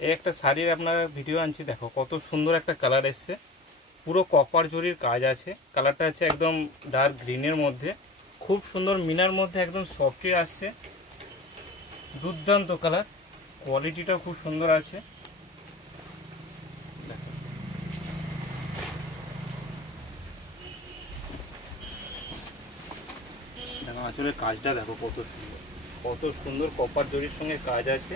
এই একটা শাড়ির আপনার ভিডিও আনছি, দেখো কত সুন্দর একটা কালার এসছে, পুরো কপার জরির কাজ আছে। কালারটা আছে একদম ডার্ক গ্রিনের মধ্যে, খুব সুন্দর মিনার মধ্যে একদম সফটই আসছে, দুর্দান্ত কালার, কোয়ালিটিটা খুব সুন্দর আছে। দেখো আঁচলের কাজটা দেখো কত সুন্দর, কত সুন্দর কপার জরির সঙ্গে কাজ আছে,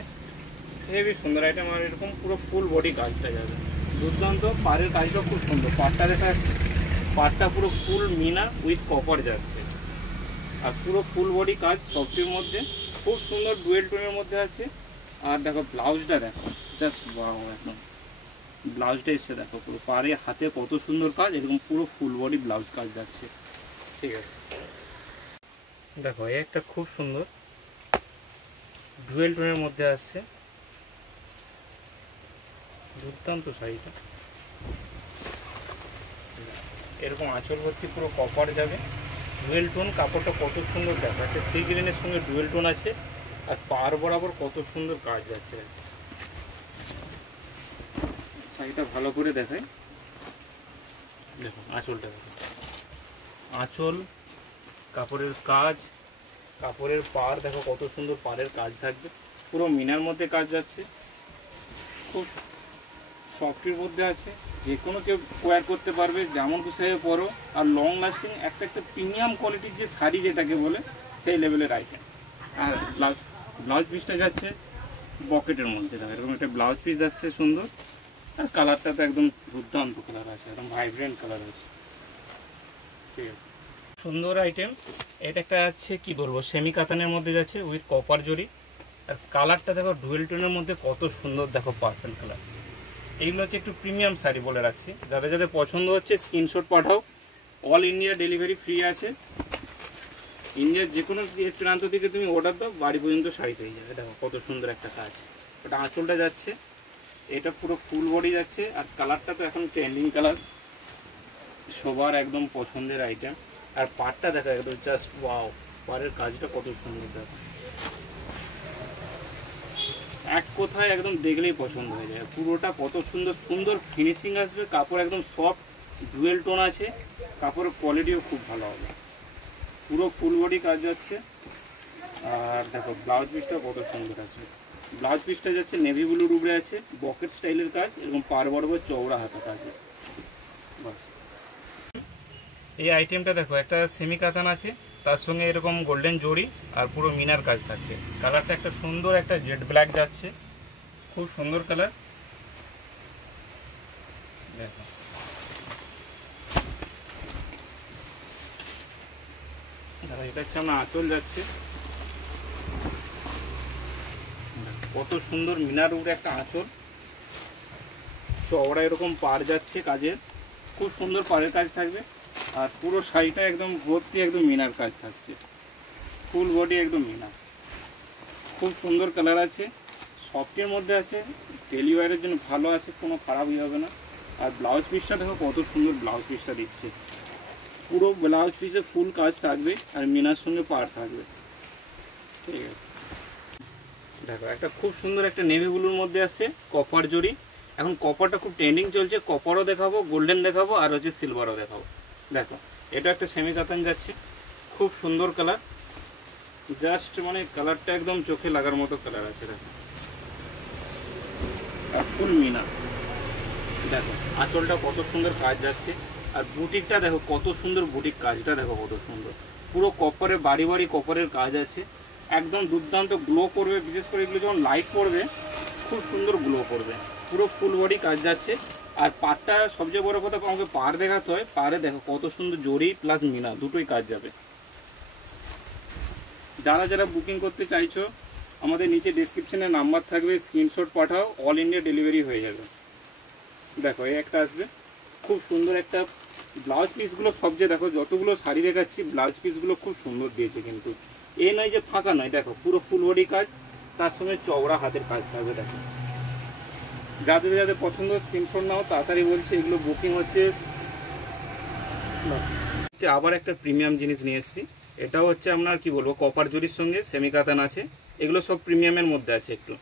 হেভি সুন্দর আইটেম। আর এরকম পুরো ফুল বডি কাজটা যাবে, দুর্দান্ত। পাড়ের কাজটা খুব সুন্দর, পাড়টা দেখা, পাড়টা পুরো ফুল মিনা উইথ কপার যাচ্ছে, আর পুরো ফুল বডি কাজ সফটের মধ্যে, খুব সুন্দর ডুয়েল টোনের মধ্যে আছে। আর দেখো ব্লাউজটা দেখো, জাস্ট ওয়াও, একদম ব্লাউজটা এসছে দেখো, পুরো পাড়ে হাতে কত সুন্দর কাজ, এরকম পুরো ফুল বডি ব্লাউজ কাজ যাচ্ছে। ঠিক আছে, দেখো এই একটা খুব সুন্দর ডুয়েল টোনের মধ্যে আসছে, দুর্দান্ত শাড়িটা। এরকম আঁচল ভর্তি পুরো কপার যাবে, ডুয়েল টোন, কাপড়টা কত সুন্দর দেখো, একটা সি গ্রিনের সঙ্গে ডুয়েল টোন আছে, আর পার বরাবর কত সুন্দর কাজ যাচ্ছে। শাড়িটা ভালো করে দেখাই, দেখো আঁচলটা দেখো, আঁচল, কাপড়ের কাজ, কাপড়ের পার দেখো কত সুন্দর পাড়ের কাজ থাকবে, পুরো মিনার মধ্যে কাজ যাচ্ছে, খুব সফটের মধ্যে আছে, যে কোনো কেউ ওয়্যার করতে পারবে, যেমন খুশি পরো। আর লং লাস্টিং একটা প্রিমিয়াম কোয়ালিটির যে শাড়ি যেটাকে বলে, সেই লেভেলের আইটেম। আর ব্লাউজ পিসটা যাচ্ছে বকেটের মধ্যে, দেখো এরকম একটা ব্লাউজ পিস যাচ্ছে সুন্দর। আর কালারটা তো একদম দুর্দান্ত কালার আছে, একদম ভাইব্রেন্ট কালার আছে। ঠিক আছে, সুন্দর আইটেম। এটা একটা আছে কি বলবো, সেমি কাতানের মধ্যে যাচ্ছে উইথ কপার জরি, আর কালারটা দেখো ডুয়েল টোনের মধ্যে কত সুন্দর, দেখো পার্পল কালার। এইগুলো হচ্ছে একটু প্রিমিয়াম শাড়ি বলে রাখছি, যাদের যাদের পছন্দ হচ্ছে স্ক্রিনশট পাঠাও। অল ইন্ডিয়া ডেলিভারি ফ্রি আছে, ইন্ডিয়ার যে কোনো প্রান্ত থেকে তুমি অর্ডার দাও, বাড়ি পর্যন্ত শাড়ি পেয়ে যাবে। দেখো কত সুন্দর একটা কাজ, ওটা আঁচলটা যাচ্ছে, এটা পুরো ফুল বডি যাচ্ছে। আর কালারটা তো এখন ট্রেন্ডিং কালার, সবার একদম পছন্দের আইটেম। আর পাড়টা দেখা একদম জাস্ট ওয়াও, পাড়ের কাজটা কত সুন্দর দেখো, এক কোথায় একদম দেখলেই পছন্দ হয়ে যায়। পুরোটা কত সুন্দর সুন্দর ফিনিশিং আসবে, কাপড় একদম সফট ডুয়েল টোন আছে, কাপড়ের কোয়ালিটিও খুব ভালো হবে, পুরো ফুল বডি কাজ যাচ্ছে। আর দেখো ব্লাউজ পিসটা কত সুন্দর আসবে, ব্লাউজ পিসটা যাচ্ছে নেভি ব্লুর উপরে আছে, বকেট স্টাইলের কাজ, এবং পার বরাবর চওড়া হাতা কাজ। এই আইটেমটা দেখো একটা সেমি কাতান আছে, তার সঙ্গে এরকম গোল্ডেন জড়ি আর পুরো মিনার কাজ থাকছে। কালারটা একটা সুন্দর একটা জেড ব্ল্যাক যাচ্ছে, খুব সুন্দর কালার। দেখো এটা হচ্ছে আমার আঁচল যাচ্ছে, কত সুন্দর মিনার উপরে একটা আঁচল, চওড়া এরকম পাড় যাচ্ছে কাজের, খুব সুন্দর পাড়ের কাজ থাকবে। আর পুরো শাড়িটা একদম ভর্তি একদম মিনার কাজ থাকছে, ফুল বডি একদম মিনার, খুব সুন্দর কালার আছে, সফটের মধ্যে আছে, ডেলি ওয়্যারের জন্য ভালো আছে, কোনো খারাপই হবে না। আর ব্লাউজ পিসটা দেখো কত সুন্দর ব্লাউজ পিসটা দিচ্ছে, পুরো ব্লাউজ পিসে ফুল কাজ থাকবে, আর মিনার সঙ্গে পাড় থাকবে। ঠিক আছে, দেখো একটা খুব সুন্দর একটা নেভি ব্লুর মধ্যে আছে কপার জরি, এখন কপারটা খুব ট্রেন্ডিং চলছে, কপারও দেখাবো, গোল্ডেন দেখাবো, আর হচ্ছে সিলভারও দেখাবো। দেখো এটা একটা সেমি কাতান যাচ্ছে, খুব সুন্দর কালার, জাস্ট মানে কালারটা একদম চোখে লাগার মতো কালার আছে। দেখো আর ফুল মিনা, দেখো আঁচলটা কত সুন্দর কাজ যাচ্ছে, আর বুটিকটা দেখো কত সুন্দর, বুটিক কাজটা দেখো কত সুন্দর, পুরো কপারে বাড়ি বাড়ি কপারের কাজ আছে, একদম দুর্দান্ত গ্লো করবে। বিশেষ করে এগুলো যখন লাইট পড়বে খুব সুন্দর গ্লো করবে, পুরো ফুল বডি কাজ যাচ্ছে। আর পাড়টা সবচেয়ে বড় কথা, আমাকে পাড় দেখাতে হয়, পাড়ে দেখো কত সুন্দর জরি প্লাস মিনা দুটোই কাজ যাবে। যারা যারা বুকিং করতে চাইছো, আমাদের নিচে ডেসক্রিপশনে নাম্বার থাকবে, স্ক্রিনশট পাঠাও, অল ইন্ডিয়া ডেলিভারি হয়ে যাবে। দেখো এই একটা আসবে, খুব সুন্দর একটা ব্লাউজ পিসগুলো, সবচেয়ে দেখো যতগুলো শাড়ি দেখাচ্ছি ব্লাউজ পিসগুলো খুব সুন্দর দিয়েছে, কিন্তু এই নয় যে ফাঁকা নয়, দেখো পুরো ফুল বডি কাজ, তার সঙ্গে চওড়া হাতের কাজ থাকবে। দেখো যাদের যাদের পছন্দ স্ক্রিনশট নাও, তাড়াতাড়ি বলছে, এগুলো বুকিং হচ্ছে। আবার একটা প্রিমিয়াম জিনিস নিয়ে এসেছি, এটাও হচ্ছে আপনার কি বলবো, কপার জরির সঙ্গে সেমি কাতান আছে, এগুলো সব প্রিমিয়ামের মধ্যে আছে একটু।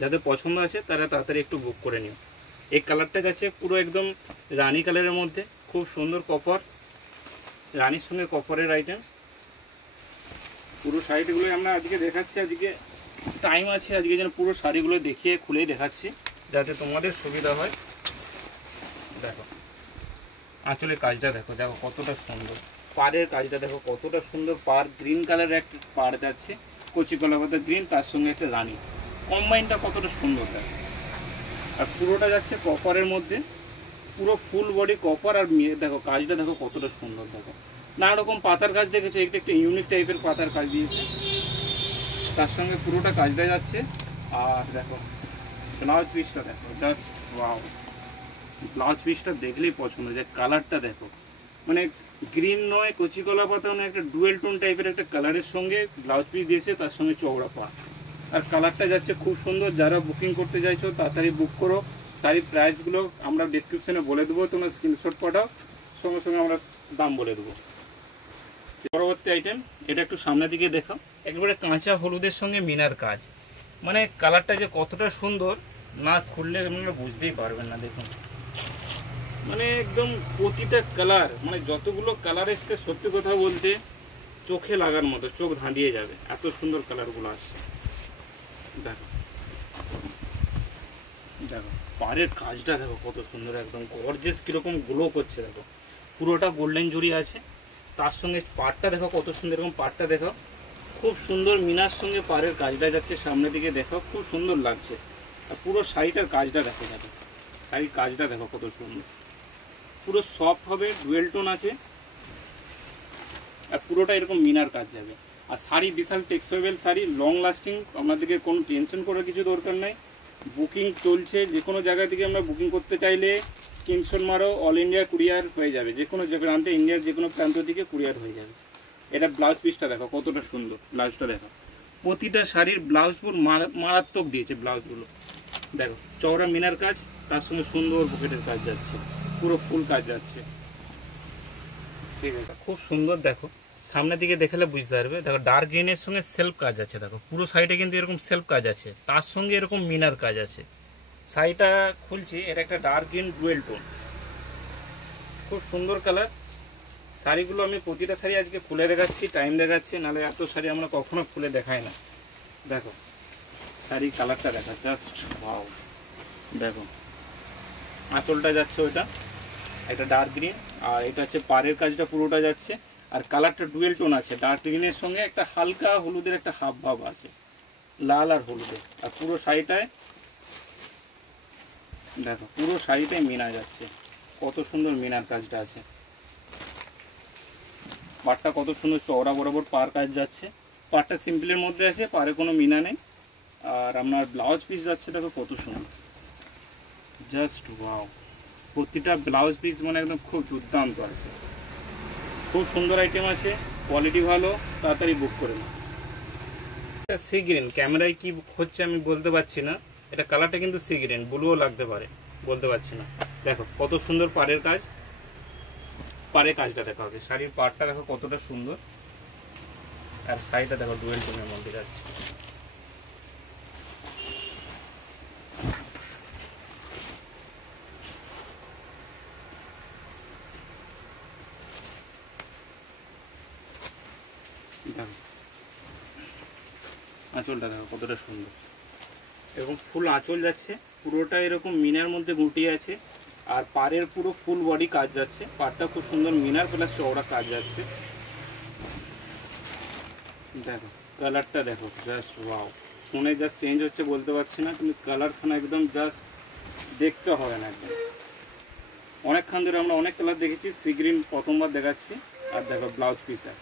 যাদের পছন্দ আছে তারা তাড়াতাড়ি একটু বুক করে নিও। এই কালারটা যাচ্ছে পুরো একদম রানী কালারের মধ্যে, খুব সুন্দর কপার, রানীর সঙ্গে কপারের আইটেম। পুরো শাড়িগুলোই আমরা আজকে দেখাচ্ছি, আজকে টাইম আছে, আজকে যেন পুরো শাড়িগুলো দেখিয়ে খুলেই দেখাচ্ছি যাতে তোমাদের সুবিধা হয়। দেখো আঁচলের কাজটা দেখো, দেখো কতটা সুন্দর, পাড়ের কাজটা দেখো কতটা সুন্দর, পাড় গ্রিন কালারের একটা পাড় যাচ্ছে, কচি কলা পাতা গ্রিন, তার সঙ্গে একটা রানী, কম্বাইনটা কতটা সুন্দর দেখো। আর পুরোটা যাচ্ছে কপারের মধ্যে, পুরো ফুল বডি কপার। আর দেখো কাজটা দেখো কতটা সুন্দর, দেখো নানা রকম পাতার কাজ দেখেছো, এটা একটা ইউনিক টাইপের পাতার কাজ দিয়েছে, তার সঙ্গে পুরোটা কাজটা যাচ্ছে। আর দেখো ব্লাউজ পিসটা দেখো, জাস্ট ওয়াও, ব্লাউজ পিসটা দেখলেই পছন্দ যায়। কালারটা দেখো, মানে গ্রিন নয়, কচি কলা পাতা নয়, একটা ডুয়েল টোন টাইপের একটা কালারের সঙ্গে ব্লাউজ পিস দিয়েছে, তার সঙ্গে চওড়া পা। আর কালারটা যাচ্ছে খুব সুন্দর। যারা বুকিং করতে চাইছো তাড়াতাড়ি বুক করো। শাড়ির প্রাইসগুলো আমরা ডিসক্রিপশনে বলে দেবো, তোমরা স্ক্রিনশট পাঠাও, সঙ্গে সঙ্গে আমরা দাম বলে দেবো। পরবর্তী আইটেম, এটা একটু সামনের দিকে দেখো, একেবারে কাঁচা হলুদের সঙ্গে মিনার কাজ, মানে কালারটা যে কতটা সুন্দর না খুললে আপনারা বুঝতেই পারবেন না। দেখুন মানে একদম প্রতিটা কালার, মানে যতগুলো কালার এসছে সত্যি কথা বলতে চোখে লাগার মতো, চোখ ধাঁধিয়ে যাবে, এত সুন্দর কালারগুলো আসছে। দেখো দেখো পাড়ের কাজটা দেখো কত সুন্দর, একদম গর্জিয়াস কীরকম গ্লো করছে। দেখো পুরোটা গোল্ডেন জুড়ি আছে, তার সঙ্গে পাড়টা দেখো কত সুন্দর, এরকম পাড়টা দেখো খুব সুন্দর মিনার সঙ্গে পাড়ের কাজটা যাচ্ছে সামনের দিকে, দেখো খুব সুন্দর লাগছে। আর পুরো শাড়িটার কাজটা দেখো, দেখো শাড়ির কাজটা দেখো কত সুন্দর, পুরো সফট হবে, ডুয়েল টোন আছে, আর পুরোটা এরকম মিনার কাজ যাবে। আর শাড়ি বিশাল টেক্সটেবল শাড়ি, লং লাস্টিং, আপনাদেরকে কোনো টেনশন করার কিছু দরকার নাই। বুকিং চলছে, যে কোনো জায়গা থেকে আমরা বুকিং করতে চাইলে স্ক্রিনশট মারো, অল ইন্ডিয়া কুরিয়ার হয়ে যাবে, যে কোনো প্রান্তে, ইন্ডিয়ার যে কোনো প্রান্ত থেকে কুরিয়ার হয়ে যাবে। এটা ব্লাউজ পিসটা দেখো কতটা সুন্দর, ব্লাউজটা দেখো, প্রতিটা শাড়ির ব্লাউজ পুর মারাত্মক দিয়েছে ব্লাউজগুলো। দেখো চওড়া মিনার কাজ, তার সঙ্গে সুন্দর পকেটের কাজ যাচ্ছে, পুরো ফুল কাজ যাচ্ছে, ঠিক আছে, খুব সুন্দর। দেখো সামনের দিকে দেখালে বুঝতে পারবে, দেখো ডার্ক গ্রিনের সঙ্গে সেলফ কাজ আছে, দেখো পুরো শাড়িটা কিন্তু এরকম সেলফ কাজ আছে, তার সঙ্গে এরকম মিনার কাজ আছে। শাড়িটা খুলছি, এটা একটা ডার্ক গ্রিন ডুয়েল টোন, খুব সুন্দর কালার। শাড়িগুলো আমি প্রতিটা শাড়ি আজকে খুলে দেখাচ্ছি, টাইম দেখাচ্ছি, নাহলে এত শাড়ি আমরা কখনো খুলে দেখাই না। দেখো শাড়ি কালারটা দেখা, জাস্ট ওয়াও। দেখো আঁচলটা যাচ্ছে ওইটা, এটা ডার্ক গ্রিন, আর এটা হচ্ছে পাড়ের কাজটা পুরোটা যাচ্ছে। আর কালারটা ডুয়েল টোন আছে, ডার্ক গ্রিনের সঙ্গে একটা হালকা হলুদের একটা হাফ ভাব আছে, লাল আর হলুদের। আর পুরো শাড়িটায় দেখো, পুরো শাড়িটাই মিনা যাচ্ছে, কত সুন্দর মিনার কাজটা আছে। পাড়টা কত সুন্দর চওড়া বরাবর পাড় কাজ যাচ্ছে, পাড়টা সিম্পলের মধ্যে আছে, পাড়ে কোনো মিনা নেই। আর আপনার ব্লাউজ পিস যাচ্ছে দেখো কত সুন্দর, জাস্ট ওয়াও। প্রতিটা ব্লাউজ পিস মানে একদম খুব দুর্দান্ত আছে, খুব সুন্দর আইটেম আছে, কোয়ালিটি ভালো, তাড়াতাড়ি বুক করে নাও। সি গ্রিন, ক্যামেরায় কি হচ্ছে আমি বলতে পারছি না, এটা কালারটা কিন্তু সি গ্রিন, ব্লুও লাগতে পারে, বলতে পারছি না। দেখো কত সুন্দর পাড়ের কাজ, পাড়ের কাজটা দেখা হবে, শাড়ির পাড়টা দেখো কতটা সুন্দর। আর শাড়িটা দেখো ডুয়েল টোনের মধ্যে যাচ্ছে। দেখো আঁচলটা দেখো কতটা সুন্দর, এরকম ফুল আঁচল যাচ্ছে, পুরোটা এরকম মিনার মধ্যে গুটিয়ে আছে। আর পাড়ের পুরো ফুল বডি কাজ যাচ্ছে, পাড়টা খুব সুন্দর মিনার প্লাস চওড়া কাজ যাচ্ছে। দেখো কালারটা দেখো, জাস্ট ওয়াও। ফোনে জাস্ট চেঞ্জ হচ্ছে বলতে পারছি না, কিন্তু কালারখানা একদম জাস্ট দেখতে হবে না একদম। অনেকক্ষণ ধরে আমরা অনেক কালার দেখেছি, সি গ্রিন প্রথমবার দেখাচ্ছি। আর দেখো ব্লাউজ পিসটা,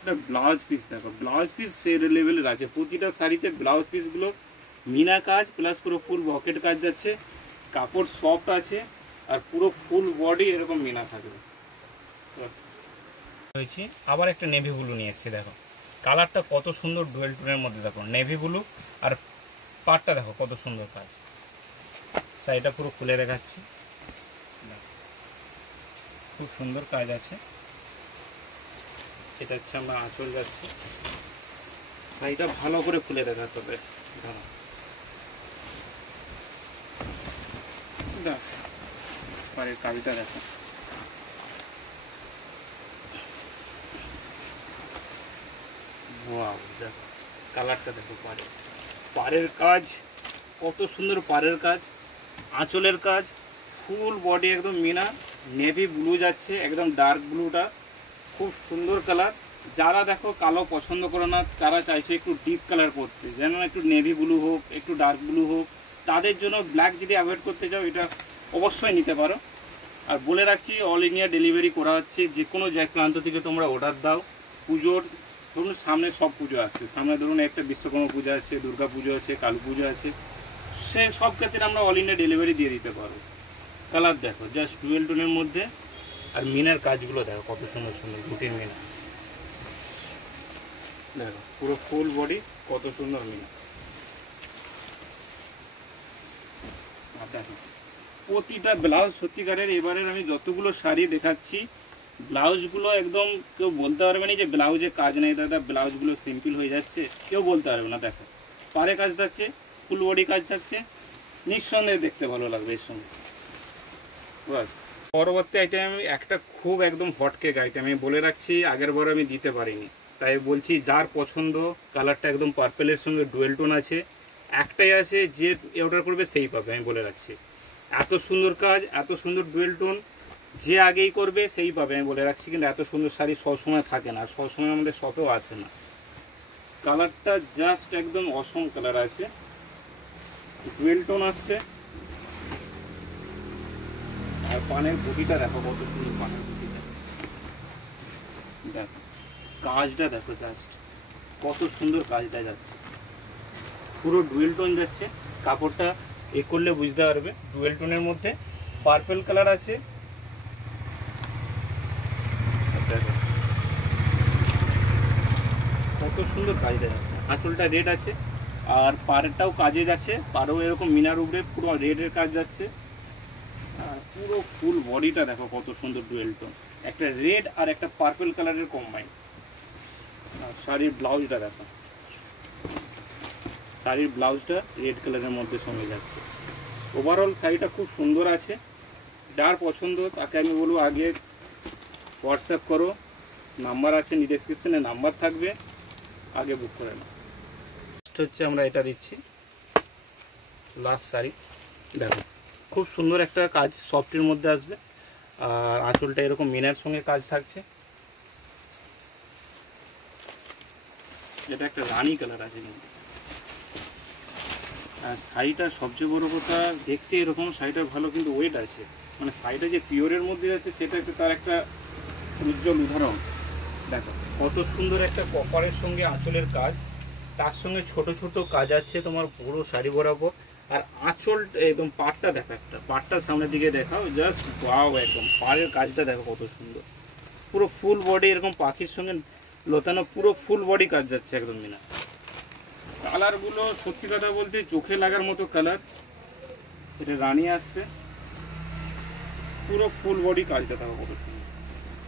এটা ব্লাউজ পিস দেখো, ব্লাউজ পিস সেই লেভেলের আছে, প্রতিটা শাড়িতে ব্লাউজ পিসগুলো মিনা কাজ প্লাস পুরো ফুল পকেট কাজ যাচ্ছে, কাপড় সফট আছে, আর পুরো ফুল বডি এরকম মিনা থাকবে। হয়েছি আবার একটা নেভি ব্লু নিয়ে এসেছি, দেখো কালারটা কত সুন্দর ডুয়েল টোনের মধ্যে, দেখো নেভি ব্লু। আর পাড়টা দেখো কত সুন্দর কাজ, শাড়িটা পুরো খুলে দেখাচ্ছি, খুব সুন্দর কাজ আছে। এটা হচ্ছে আমরা আঁচল যাচ্ছে, শাড়িটা ভালো করে খুলে দেখাতে হবে, পাড়ের কাজটা দেখো, ওয়াও দেখো কালারটা দেখো, পাড়ের কাজ কত সুন্দর, পাড়ের কাজ, আঁচলের কাজ, ফুল বডি একদম মিনা, নেভি ব্লু যাচ্ছে, একদম ডার্ক ব্লুটা খুব সুন্দর কালার। যারা দেখো কালো পছন্দ করে না, তারা চাইছে একটু ডিপ কালার করতে, যেন একটু নেভি ব্লু হোক, একটু ডার্ক ব্লু হোক, তাদের জন্য ব্ল্যাক যদি অ্যাভয়েড করতে চাও এটা অবশ্যই নিতে পারো। আর বলে রাখছি অল ইন্ডিয়া ডেলিভারি করা হচ্ছে, যে কোনো প্রান্ত থেকে তোমরা অর্ডার দাও। পুজোর ধরুন সামনে সব পুজো আসছে, সামনে ধরুন একটা বিশ্বকর্মা পূজা আছে, দুর্গা পুজো আছে, কালী পুজো আছে, সে সব ক্ষেত্রে আমরা অল ইন্ডিয়া ডেলিভারি দিয়ে দিতে পারবো। কালার দেখো জাস্ট ডুয়েল টোনের মধ্যে, আর মিনার কাজগুলো দেখো কত সুন্দর সুন্দর বুটির মিনা, দেখো পুরো ফুল বডি কত সুন্দর মিনা। আর দেখো প্রতিটা ব্লাউজ সত্যিকারের, এবারের আমি যতগুলো শাড়ি দেখাচ্ছি ব্লাউজগুলো একদম কেউ বলতে পারবে না যে ব্লাউজে কাজ নেই দাদা, ব্লাউজগুলো সিম্পল হয়ে যাচ্ছে, কেউ বলতে পারবে না। দেখো পাড়ে কাজ থাকছে, ফুল বডি কাজ থাকছে, নিঃসন্দেহে দেখতে ভালো লাগবে এর সঙ্গে। বাস পরবর্তী আইটেম একটা খুব একদম হটকেক আইটেম, আমি বলে রাখছি আগের বার আমি দিতে পারিনি, তাই বলছি যার পছন্দ, কালারটা একদম পার্পেলের সঙ্গে ডুয়েল টোন আছে, একটাই আছে, যে অর্ডার করবে সেই পাবে, আমি বলে রাখছি। এত সুন্দর কাজ, এত সুন্দর ডুয়েল টোন, যে আগেই করবে সেই পাবে, আমি বলে রাখছি। কিন্তু এত সুন্দর শাড়ি সবসময় থাকে না, আর সবসময় আমাদের শপেও আসে না। কালারটা জাস্ট একদম অসম কালার আছে, ডুয়েল টোন আসছে, আর পানের বুটিটা দেখো কত সুন্দর, পানের বুটিটা দেখো, কাজটা দেখো জাস্ট কত সুন্দর কাজটা যাচ্ছে, পুরো ডুয়েল টোন যাচ্ছে। কাপড়টা এ করলে বুঝতে পারবে, ডুয়েল টোনের মধ্যে পার্পল কালার আছে, কত সুন্দর কাজটা যাচ্ছে। আঁচলটা রেড আছে, আর পাড়েরটাও কাজে যাচ্ছে, পাড়েও এরকম মিনার উপরে পুরো রেডের কাজ যাচ্ছে, আর পুরো ফুল বডিটা দেখো কত সুন্দর ডুয়েল টোন, একটা রেড আর একটা পার্পল কালারের কম্বাইন। আর শাড়ির ব্লাউজটা দেখো, শাড়ির ব্লাউজটা রেড কালারের মধ্যে সঙ্গে যাচ্ছে। ওভারঅল শাড়িটা খুব সুন্দর আছে, যার পছন্দ তাকে আমি বলবো আগে হোয়াটসঅ্যাপ করো, নাম্বার আছে ডিসক্রিপশনে, নাম্বার থাকবে, আগে বুক করে নাও। হচ্ছে আমরা এটা দিচ্ছি লাস্ট শাড়ি, দেখো খুব সুন্দর একটা কাজ, সফটের মধ্যে আসবে, আর আঁচলটা এরকম মিনার সঙ্গে কাজ থাকছে। এটা একটা রানী কালার আছে কিন্তু, আর শাড়িটা সবচেয়ে বড় কথা দেখতে এরকম, শাড়িটা ভালো কিন্তু ওয়েট আছে, মানে শাড়িটা যে পিওরের মধ্যে যাচ্ছে সেটা একটা তার একটা উজ্জ্বল উদাহরণ। দেখো কত সুন্দর একটা কপারের সঙ্গে আঁচলের কাজ, তার সঙ্গে ছোট ছোট কাজ আছে তোমার পুরো শাড়ি বরাবর, আর আঁচল একদম পাড়টা দেখো, একটা পাড়টা সামনের দিকে দেখাও, জাস্ট ওয়াও, একদম পাড়ের কাজটা দেখো কত সুন্দর, পুরো ফুল বডি এরকম পাখির সঙ্গে লতানো, পুরো ফুল বডি কাজ যাচ্ছে একদম মিনা। কালারগুলো সত্যি কথা বলতে চোখে লাগার মতো কালার, এটা রানী আসছে, পুরো ফুল বডি কাজটা দেখো কত সুন্দর।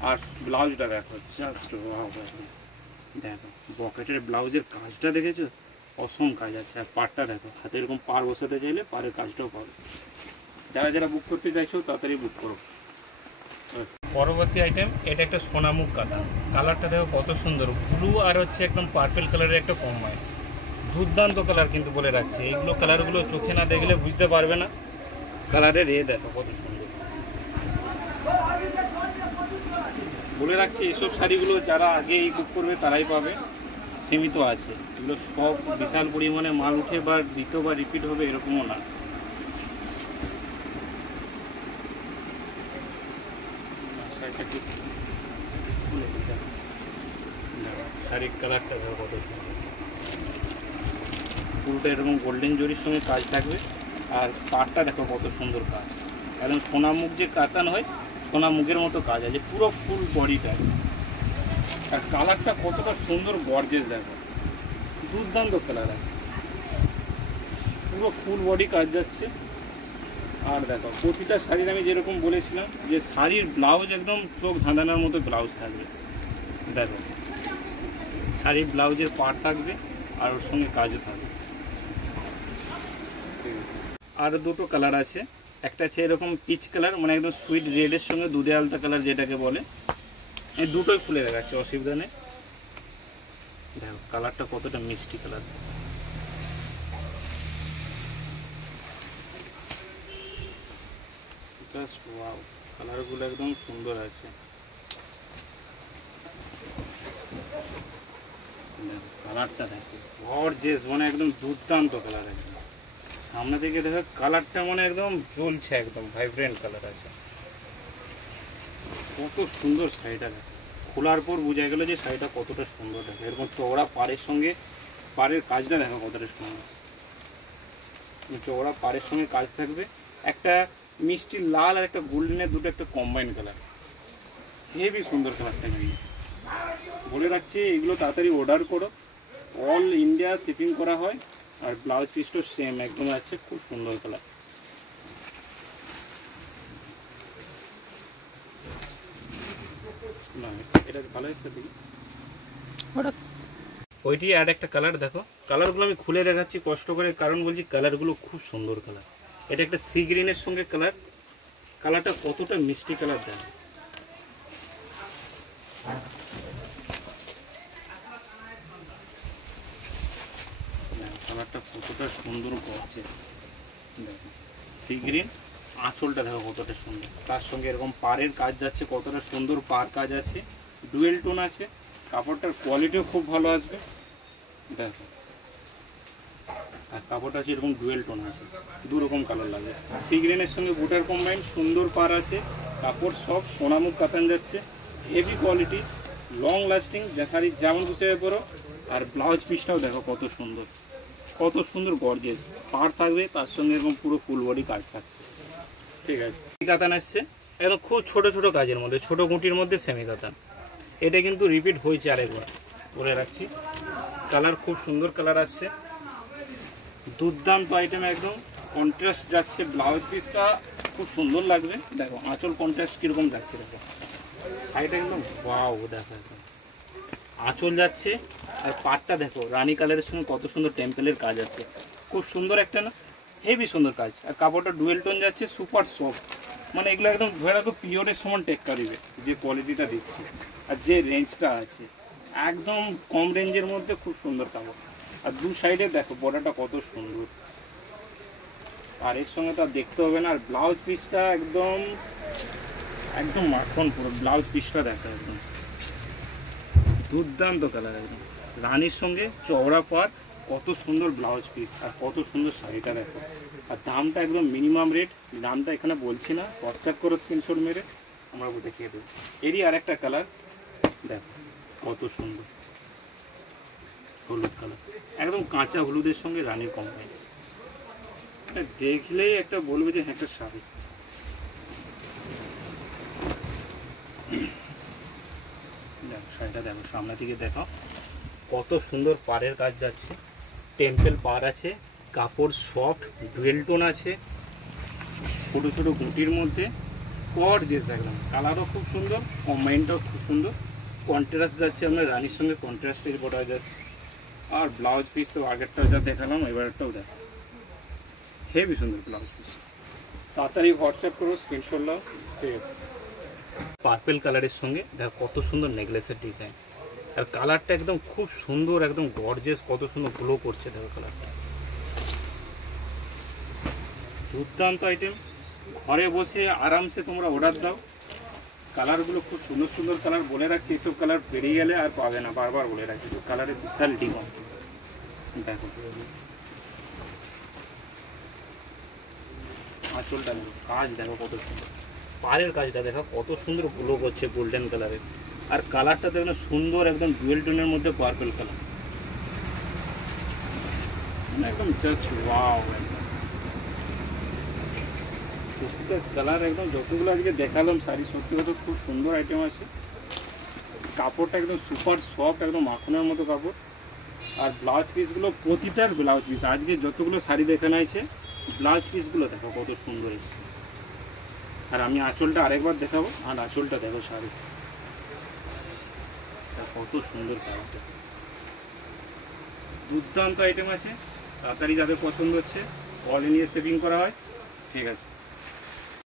আর ব্লাউজটা দেখো জাস্ট ওয়াও, দেখো বকেটের ব্লাউজের কাজটা দেখেছো, অসম কাজ আছে। আর পাড়টা দেখো, হাতে এরকম পাড় বসাতে চাইলে পাড়ের কাজটাও পাবে। যারা যারা বুক করতে চাইছো তাড়াতাড়ি বুক করো। পরবর্তী আইটেম, এটা একটা সোনামুখ কালার, কালারটা দেখো কত সুন্দর, ব্লু আর হচ্ছে একদম পার্পল কালারের একটা কম্বাইন, দুর্দান্ত কালার কিন্তু বলে রাখছি। এইগুলো কালারগুলো চোখে না দেখলে বুঝতে পারবে না, কালারের এ দেখো কত সুন্দর। বলে রাখছি এইসব শাড়িগুলো যারা আগে এই বুক করবে তারাই পাবে, সীমিত আছে, এগুলো সব বিশাল পরিমাণে মাল উঠে বা দ্বিতীয় বা রিপিট হবে এরকমও না। শাড়ির কালারটা দেখো কত সুন্দর, পুরোটা এরকম গোল্ডেন জরির সঙ্গে কাজ থাকবে, আর পাড়টা দেখো কত সুন্দর কাজ, একদম সোনামুখ যে কাতান হয় সোনামুখের মতো কাজ আছে পুরো ফুল বডিটা। আর কালারটা কতটা সুন্দর গর্জেস দেখো, দুর্দান্ত কালার আছে, পুরো ফুল বডি কাজ যাচ্ছে। আর দেখো প্রতিটা শাড়ির আমি যেরকম বলেছিলাম যে শাড়ির ব্লাউজ একদম চোখ ধাঁধানোর মতো ব্লাউজ থাকবে, দেখো শাড়ির ব্লাউজের পাড় থাকবে আর ওর সঙ্গে কাজও থাকবে, আর দুটো কালার আছে, একটা আছে এরকম পিচ কালার, মানে একদম সুইট রেডের সঙ্গে দুধে আলতা কালার যেটাকে বলে। এই দুটোই খুলে দেখাচ্ছে, অসুবিধা নেই। দেখো কালারটা কতটা মিষ্টি কালার। জাস্ট ওয়াও, কালারগুলো একদম সুন্দর আছে। কালারটা দেখো গর্জিয়াস, মানে একদম দুর্দান্ত কালার। একদম সামনে থেকে দেখো কালারটা মানে একদম জ্বলছে, একদম ভাইব্রেন্ট কালার আছে। কত সুন্দর শাড়িটা দেখো, খোলার পর বোঝা গেল যে শাড়িটা কতটা সুন্দর। দেখো এরকম চওড়া পাড়ের সঙ্গে পাড়ের কাজটা দেখো কতটা সুন্দর। চওড়া পাড়ের সঙ্গে কাজ থাকবে, একটা মিষ্টি লাল আর একটা গোল্ডেনের দুটো একটা কম্বাইন কালার, হেভি সুন্দর কালারটা। কিন্তু বলে রাখছি এগুলো তাড়াতাড়ি অর্ডার করো, অল ইন্ডিয়া শিপিং করা হয়। আর ব্লাউজ পিসটাও সেম একদম আছে, খুব সুন্দর কালার। এটা ভালো এসছে দেখি, ওইটি আর একটা কালার দেখো। কালারগুলো আমি খুলে দেখাচ্ছি কষ্ট করে, কারণ বলছি কালারগুলো খুব সুন্দর কালার। এটা একটা সি গ্রিনের সঙ্গে কালার, কালারটা কতটা মিষ্টি কালার দেয়। কালারটা কতটা সুন্দর করছে, দেখো সি গ্রিন। আঁচলটা দেখো কতটা সুন্দর, তার সঙ্গে এরকম পাড়ের কাজ যাচ্ছে, কতটা সুন্দর পাড় কাজ আছে, ডুয়েল টোন আছে। কাপড়টার কোয়ালিটিও খুব ভালো আসবে দেখো। আর কাপড়টা আছে এরকম ডুয়েল টোন আছে, দু রকম কালার লাগবে। সি গ্রিনের সঙ্গে বুটার কম্বাইন, সুন্দর পাড় আছে, কাপড় সব সোনামুখ কাতান যাচ্ছে, হেভি কোয়ালিটি, লং লাস্টিং। দেখারি যেমন গুছিয়ে পরো। আর ব্লাউজ পিসটাও দেখো কত সুন্দর, কত সুন্দর গর্জিয়াস পাড় থাকবে, তার সঙ্গে এরকম পুরো ফুল বডি কাজ থাকছে। ঠিক আছে, কাতান আসছে একদম খুব ছোট ছোট কাজের মধ্যে, ছোট গুটির মধ্যে সেমি কাতান। এটা কিন্তু রিপিট হয়েছে আরেকবার, বলে রাখছি। কালার খুব সুন্দর কালার আসছে, দুর্দান্ত আইটেম, একদম কন্ট্রাস্ট যাচ্ছে। ব্লাউজ পিসটা খুব সুন্দর লাগবে, দেখো আঁচল কন্ট্রাস্ট কীরকম যাচ্ছে, দেখো সাইড একদম ওয়াও, দেখো একদম আঁচল যাচ্ছে। আর পাটটা দেখো রানী কালারের সঙ্গে কত সুন্দর টেম্পেলের কাজ আছে, খুব সুন্দর একটা না, হেভি সুন্দর কাজ। আর কাপড়টা ডুয়েল টোন যাচ্ছে, সুপার সফট, মানে এগুলো একদম ধরে রাখো পিওরের সমান টেক্কা দিবে, যে কোয়ালিটিটা দিচ্ছে আর যে রেঞ্জটা আছে, একদম কম রেঞ্জের মধ্যে খুব সুন্দর কাপড়। আর দু সাইডে দেখো বর্ডারটা কত সুন্দর, আর এর সঙ্গে তো আর দেখতে হবে না। আর ব্লাউজ পিসটা একদম একদম মাখন পুরো, ব্লাউজ পিসটা দেখো একদম দুর্দান্ত কালার, একদম রানীর সঙ্গে চওড়া পাড়, কত সুন্দর ব্লাউজ পিস আর কত সুন্দর শাড়িটা দেখো। আর দামটা একদম মিনিমাম রেট, দামটা এখানে বলছি না, হোয়াটসঅ্যাপ করো স্ক্রিনশট মেরে, আমরা দেখিয়ে দেবো। এরই আর একটা কালার দেখো কত সুন্দর, হলুদ কালার, একদম কাঁচা হলুদের সঙ্গে রানীর কম্বাইন। দেখলেই একটা বলবে যে একটা শাড়ি। দেখো শাড়িটা দেখো, সামনে থেকে দেখো কত সুন্দর পাড়ের কাজ যাচ্ছে, টেম্পল পাড় আছে, কাপড় সফট, ডুয়েল টোন আছে, ছোটো ছোটো গুটির মধ্যে, গর্জিয়াস একদম। কালারও খুব সুন্দর, কম্বাইনটাও খুব সুন্দর, কন্ট্রাস্ট যাচ্ছে আপনার রানীর সঙ্গে, কন্ট্রাস্টের বোঝা যাচ্ছে। আর ব্লাউজ পিস তো আগেরটাও যা দেখালাম, এবারটাও দেখো হেভি সুন্দর ব্লাউজ পিস। তাড়াতাড়ি হোয়াটসঅ্যাপ করো, স্ক্রিনশট নাও। ঠিক আছে, পার্পেল কালারের সঙ্গে দেখো কত সুন্দর নেকলেসের ডিজাইন, আর কালারটা একদম খুব সুন্দর, একদম গর্জিয়াস, কত সুন্দর গ্লো করছে দেখো কালারটা। দুর্দান্ত আইটেম, ঘরে বসে আরামসে তোমরা অর্ডার দাও। কালারগুলো খুব সুন্দর সুন্দর কালার, বলে রাখছি এইসব কালার বেরিয়ে গেলে আর পাবে না, বারবার বলে রাখছি এইসব কালারের বিশাল ডিমান্ড। দেখো আঁচলটা দেখো, কাজ দেখো কত সুন্দর, পাড়ের কাজটা দেখো কত সুন্দর গ্লো করছে গোল্ডেন কালারের। আর কালারটা দেখো সুন্দর, একদম ডুয়েল টোনের মধ্যে পার্পল কালার, একদম জাস্ট ওয়াও। প্রত্যেকটা কালার একদম, যতগুলো আজকে দেখালাম শাড়ি, সত্যি কথা খুব সুন্দর আইটেম আছে। কাপড়টা একদম সুপার সফট, একদম মাখনের মতো কাপড়। আর ব্লাউজ পিসগুলো, প্রতিটার ব্লাউজ পিস আজকে যতগুলো শাড়ি দেখানো আছে, ব্লাউজ পিসগুলো দেখো কত সুন্দর এসছে। আর আমি আঁচলটা আরেকবার দেখাবো, আর আঁচলটা দেখো শাড়ি কত সুন্দর কালারটা, দুর্দান্ত আইটেম আছে। তাড়াতাড়ি যাদের পছন্দ হচ্ছে অয়েল নিয়ে শেভিং করা হয়। ঠিক আছে।